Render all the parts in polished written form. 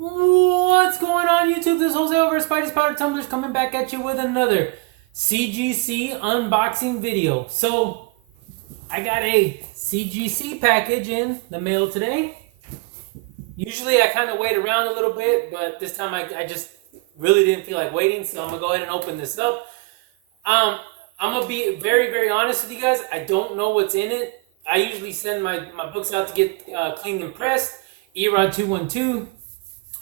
What's going on, YouTube? This is Jose over at Spidey's Powder Tumblers coming back at you with another CGC unboxing video. So, I got a CGC package in the mail today. Usually I kind of wait around a little bit, but this time I just really didn't feel like waiting, so I'm going to go ahead and open this up. I'm going to be very, very honest with you guys. I don't know what's in it. I usually send my books out to get cleaned and pressed. Erod212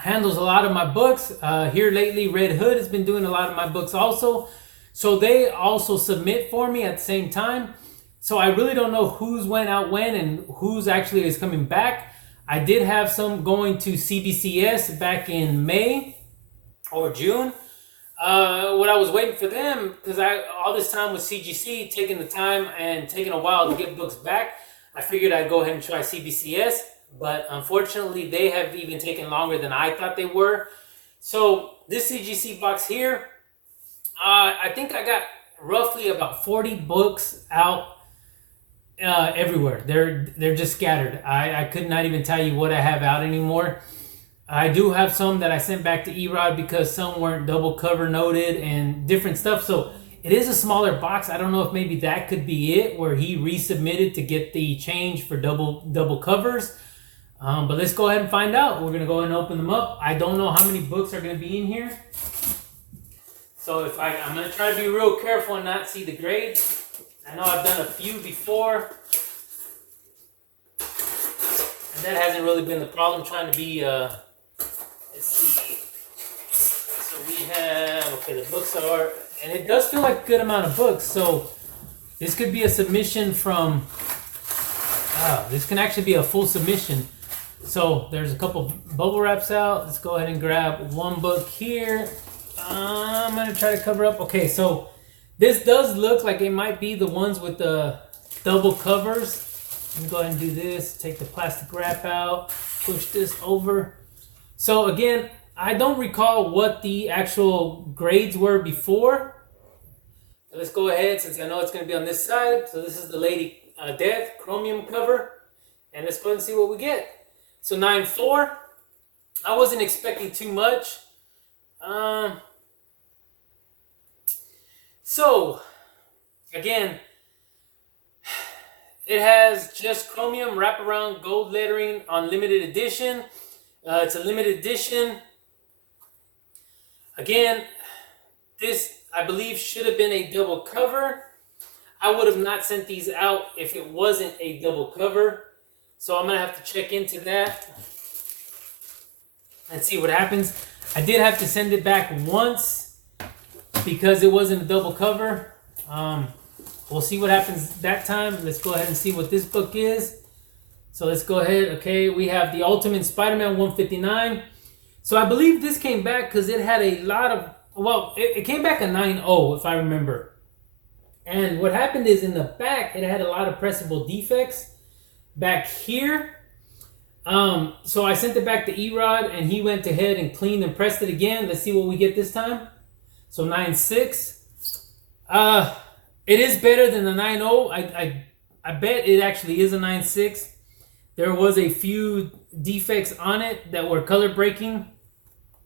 handles a lot of my books. Here lately, Red Hood has been doing a lot of my books also. So they also submit for me at the same time. So I really don't know who's went out when and who's actually is coming back. I did have some going to CBCS back in May or June. What I was waiting for them, because all this time with CGC, taking the time and taking a while to get books back, I figured I'd go ahead and try CBCS. But unfortunately, they have even taken longer than I thought they were. So this CGC box here, I think I got roughly about 40 books out everywhere. They're just scattered. I could not even tell you what I have out anymore. I do have some that I sent back to Erod because some weren't double cover noted and different stuff. So it is a smaller box. I don't know if maybe that could be it, where he resubmitted to get the change for double covers. But let's go ahead and find out. We're going to go ahead and open them up. I don't know how many books are going to be in here. So I'm going to try to be real careful and not see the grades. I know I've done a few before. And that hasn't really been the problem, trying to be, let's see. So we have, okay, the books are, and it does feel like a good amount of books. So this could be a submission from, this can actually be a full submission. So there's a couple bubble wraps out. Let's go ahead and grab one book here. I'm going to try to cover up. Okay, so this does look like it might be the ones with the double covers. Let me go ahead and do this. Take the plastic wrap out. Push this over. So again, I don't recall what the actual grades were before. Let's go ahead, since I know it's going to be on this side. So this is the Lady Death chromium cover. And let's go ahead and see what we get. So 9.4, I wasn't expecting too much. So, again, it has just chromium wraparound gold lettering on limited edition. It's a limited edition. Again, this, I believe, should have been a double cover. I would have not sent these out if it wasn't a double cover. So I'm going to have to check into that and see what happens. I did have to send it back once because it wasn't a double cover. We'll see what happens that time. Let's go ahead and see what this book is. So let's go ahead. Okay, we have the Ultimate Spider-Man 159. So I believe this came back because it had a lot of, well, it came back a 9.0 if I remember. And what happened is in the back, it had a lot of pressable defects. Back here, so I sent it back to Erod and he went ahead and cleaned and pressed it again. Let's see what we get this time. So 9.6. It is better than the 9.0. I bet it actually is a 9.6. There was a few defects on it that were color breaking.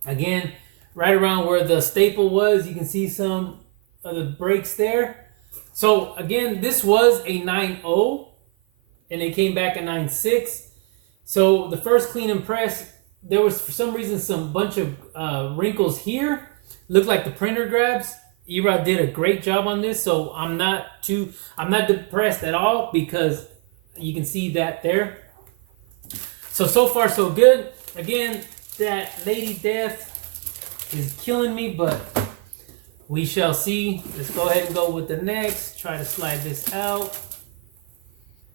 Again, right around where the staple was, you can see some of the breaks there. So again, this was a 9.0. And it came back at 9.6. So the first clean and press, there was for some reason some bunch of wrinkles here. Looked like the printer grabs. Erod did a great job on this, so I'm not depressed at all because you can see that there. So far so good. Again, that Lady Death is killing me, but we shall see. Let's go ahead and go with the next. Try to slide this out.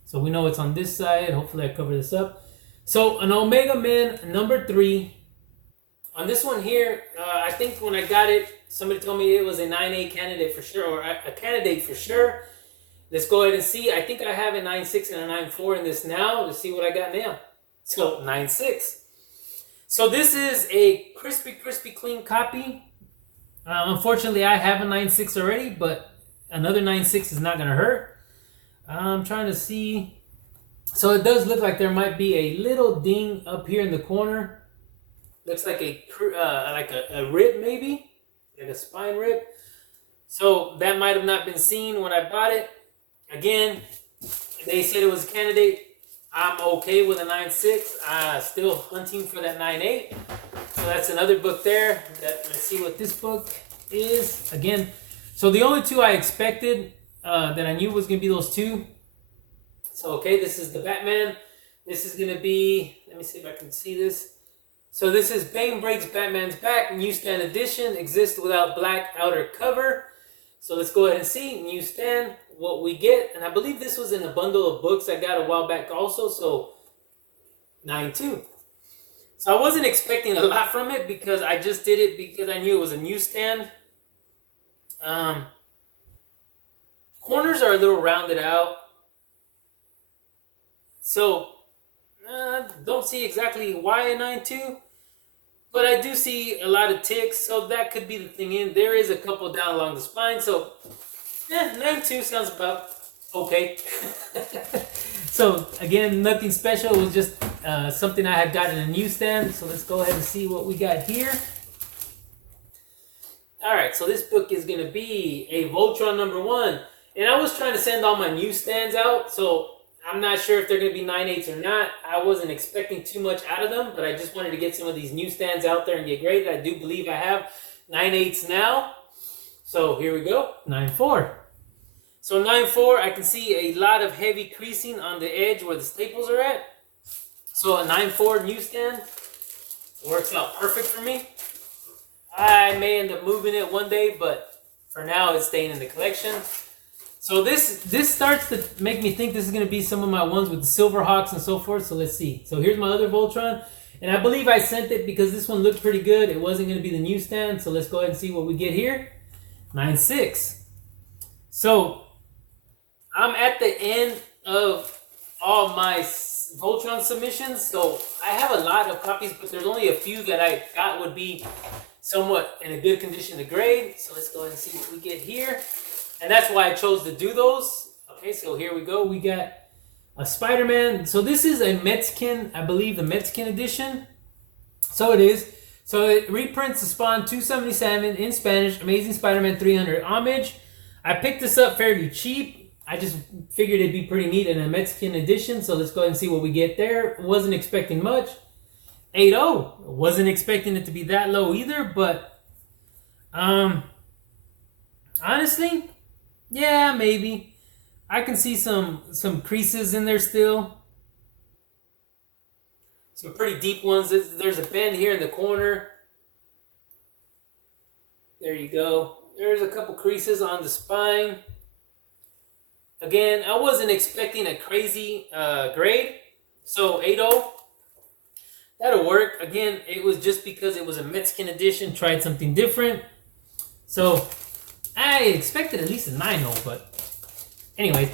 So we know it's on this side. Hopefully I cover this up. So an Omega Man number 3. On this one here, I think when I got it, somebody told me it was a 9.8 candidate for sure, or a candidate for sure. Let's go ahead and see. I think I have a 9.6 and a 9.4 in this now. Let's see what I got now. So 9.6. So this is a crispy clean copy. Unfortunately, I have a 9.6 already, but another 9.6 is not going to hurt. I'm trying to see. So it does look like there might be a little ding up here in the corner. Looks like a rib, maybe like a spine rib. So that might have not been seen when I bought it. Again, they said it was a candidate. I'm okay with a 9.6. Still hunting for that 9.8. So that's another book there. Let's see what this book is. Again, so the only two I expected that I knew was going to be those two. So, okay, this is the Batman. This is going to be, let me see if I can see this. So this is Bane Breaks Batman's Back, Newsstand Edition, exists without black outer cover. So let's go ahead and see, newsstand, what we get. And I believe this was in a bundle of books I got a while back also, so 9.2. So I wasn't expecting a lot from it because I just did it because I knew it was a newsstand. Corners are a little rounded out. So, don't see exactly why a 9.2. But I do see a lot of ticks, so that could be the thing in. There is a couple down along the spine, so 9.2 sounds about okay. So again, nothing special. It was just something I had gotten in a newsstand. So let's go ahead and see what we got here. All right, so this book is going to be a Voltron #1. And I was trying to send all my newsstands out, so I'm not sure if they're going to be 9.8s or not. I wasn't expecting too much out of them, but I just wanted to get some of these newsstands out there and get graded. I do believe I have 9.8s now. So here we go, 9.4. So 9.4, I can see a lot of heavy creasing on the edge where the staples are at. So a 9.4 newsstand works out perfect for me. I may end up moving it one day, but for now it's staying in the collection. So this starts to make me think this is going to be some of my ones with the Silverhawks and so forth. So let's see. So here's my other Voltron. And I believe I sent it because this one looked pretty good. It wasn't going to be the newsstand. So let's go ahead and see what we get here. 9.6. So I'm at the end of all my Voltron submissions. So I have a lot of copies, but there's only a few that I thought would be somewhat in a good condition to grade. So let's go ahead and see what we get here. And that's why I chose to do those. Okay, so here we go. We got a Spider-Man. So this is a Metzkin, I believe the Metzkin edition. So it is. So it reprints the Spawn 277 in Spanish, Amazing Spider-Man 300 homage. I picked this up fairly cheap. I just figured it'd be pretty neat in a Metzkin edition. So let's go ahead and see what we get there. Wasn't expecting much. 8.0. Wasn't expecting it to be that low either, but honestly, yeah, maybe. I can see some creases in there still. Some pretty deep ones. There's a bend here in the corner. There you go. There's a couple creases on the spine. Again, I wasn't expecting a crazy grade. So 8.0, that'll work. Again, it was just because it was a Metzkin edition. Tried something different. So I expected at least a 9.0, but anyway,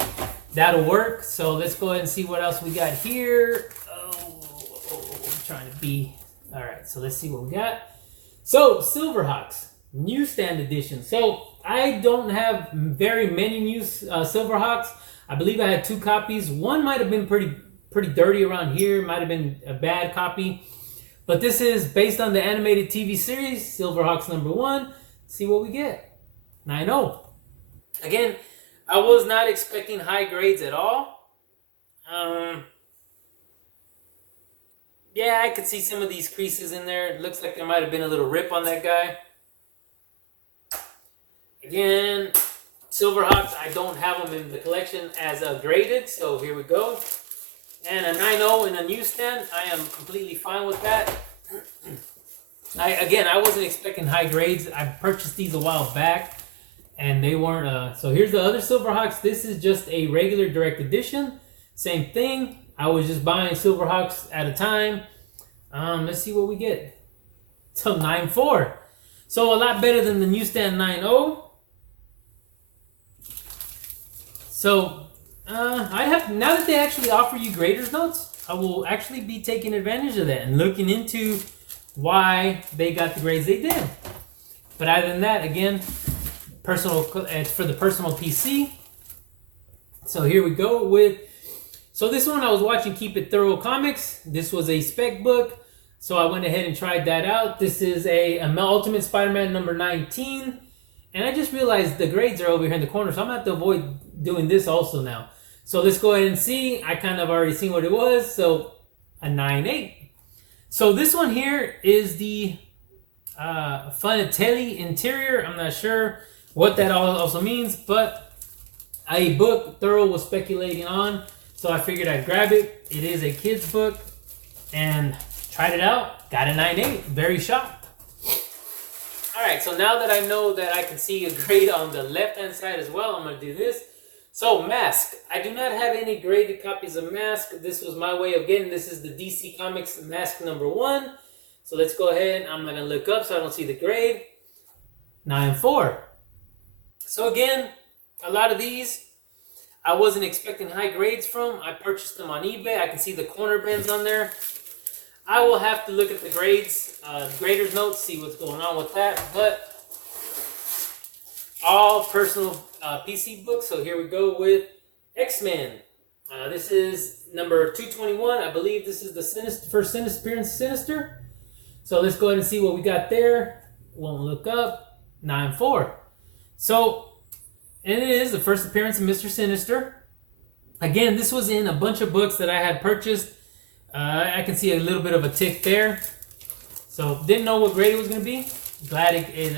that'll work. So let's go ahead and see what else we got here. I'm trying to be... All right, so let's see what we got. So, Silverhawks, newsstand edition. So, I don't have very many new Silverhawks. I believe I had 2 copies. One might have been pretty dirty around here. Might have been a bad copy. But this is based on the animated TV series, Silverhawks #1. See what we get. 9.0. Again, I was not expecting high grades at all. Yeah, I could see some of these creases in there. It looks like there might have been a little rip on that guy. Again, Silverhawks, I don't have them in the collection as graded, so here we go. And a 9.0 in a newsstand, I am completely fine with that. I wasn't expecting high grades. I purchased these a while back, and they weren't. So here's the other Silverhawks. This is just a regular direct edition. Same thing. I was just buying Silverhawks at a time. Let's see what we get. So 9.4. So a lot better than the newsstand 9.0. So I have, now that they actually offer you graders notes, I will actually be taking advantage of that and looking into why they got the grades they did. But other than that, again, it's for the personal PC. So here we go with, so this one I was watching Keep It Thorough Comics. This was a spec book. So I went ahead and tried that out. This is a Ultimate Spider-Man number 19. And I just realized the grades are over here in the corner, so I'm going to have to avoid doing this also now. So let's go ahead and see. I kind of already seen what it was, so a 9.8. So this one here is the Funatelli interior. I'm not sure what that also means, but a book Thorough was speculating on, so I figured I'd grab it. It is a kid's book, and tried it out. Got a 9.8. Very shocked. Alright, so now that I know that I can see a grade on the left-hand side as well, I'm going to do this. So, Mask. I do not have any graded copies of Mask. This was my way of getting. This is the DC Comics Mask number 1. So let's go ahead. I'm not going to look up so I don't see the grade. 9.4. So again, a lot of these I wasn't expecting high grades from. I purchased them on eBay. I can see the corner bends on there. I will have to look at the grades, grader's notes, see what's going on with that. But all personal PC books. So here we go with X-Men. This is number 221. I believe this is the first Sinister appearance of Sinister. So let's go ahead and see what we got there. Won't look up. 9.4. So, and it is the first appearance of Mr. Sinister. Again, this was in a bunch of books that I had purchased. I can see a little bit of a tick there. So, didn't know what grade it was going to be. Glad it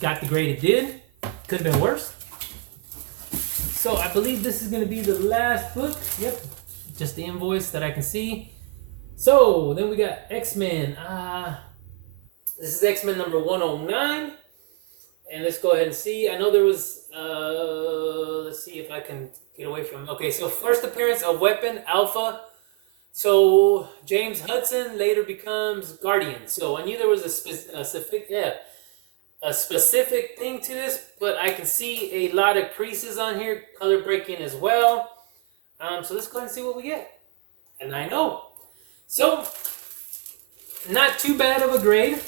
got the grade it did. Could have been worse. So, I believe this is going to be the last book. Yep. Just the invoice that I can see. So, then we got X-Men. This is X-Men number 109. And let's go ahead and see. I know there was, let's see if I can get away from, okay, so first appearance of Weapon, Alpha. So James Hudson later becomes Guardian. So I knew there was a specific thing to this, but I can see a lot of creases on here, color breaking as well. So let's go ahead and see what we get. And I know. So, not too bad of a grade.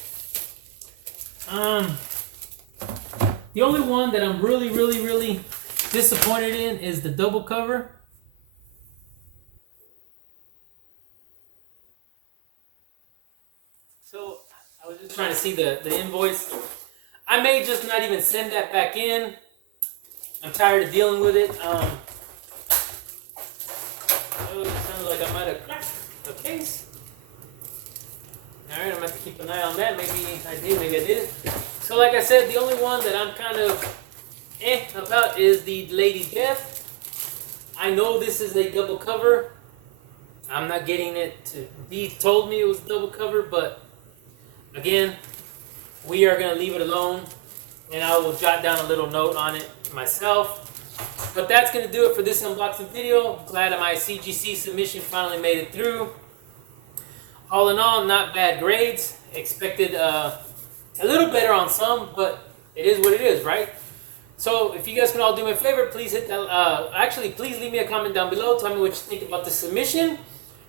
The only one that I'm really disappointed in is the double cover. So I was just trying to see the invoice. I may just not even send that back in. I'm tired of dealing with it. It sounded like I might have cracked the case. Alright, I'm going to have to keep an eye on that. Maybe I did, maybe I didn't. So like I said, the only one that I'm kind of about is the Lady Death. I know this is a double cover. I'm not getting it to be told me it was double cover, but again, we are going to leave it alone, and I will jot down a little note on it myself. But that's going to do it for this unboxing video. Glad that my CGC submission finally made it through. All in all, not bad grades. Expected a little better on some, but it is what it is, right? So if you guys can all do me a favor, please hit that. Actually, please leave me a comment down below. Tell me what you think about the submission.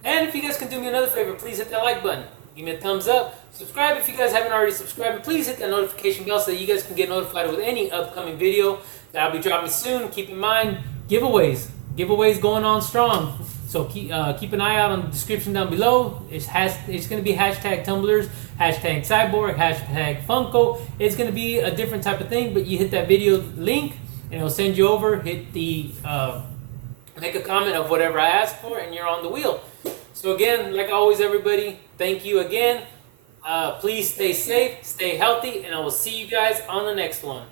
And if you guys can do me another favor, please hit that like button. Give me a thumbs up. Subscribe if you guys haven't already subscribed. And please hit that notification bell so that you guys can get notified with any upcoming video that I'll be dropping soon. Keep in mind, giveaways. Giveaways going on strong. So keep an eye out on the description down below. It's going to be hashtag Tumblers, hashtag Cyborg, hashtag Funko. It's going to be a different type of thing, but you hit that video link and it'll send you over. Hit the make a comment of whatever I asked for, and you're on the wheel. So again, like always, everybody, thank you again. Please stay safe, stay healthy, and I will see you guys on the next one.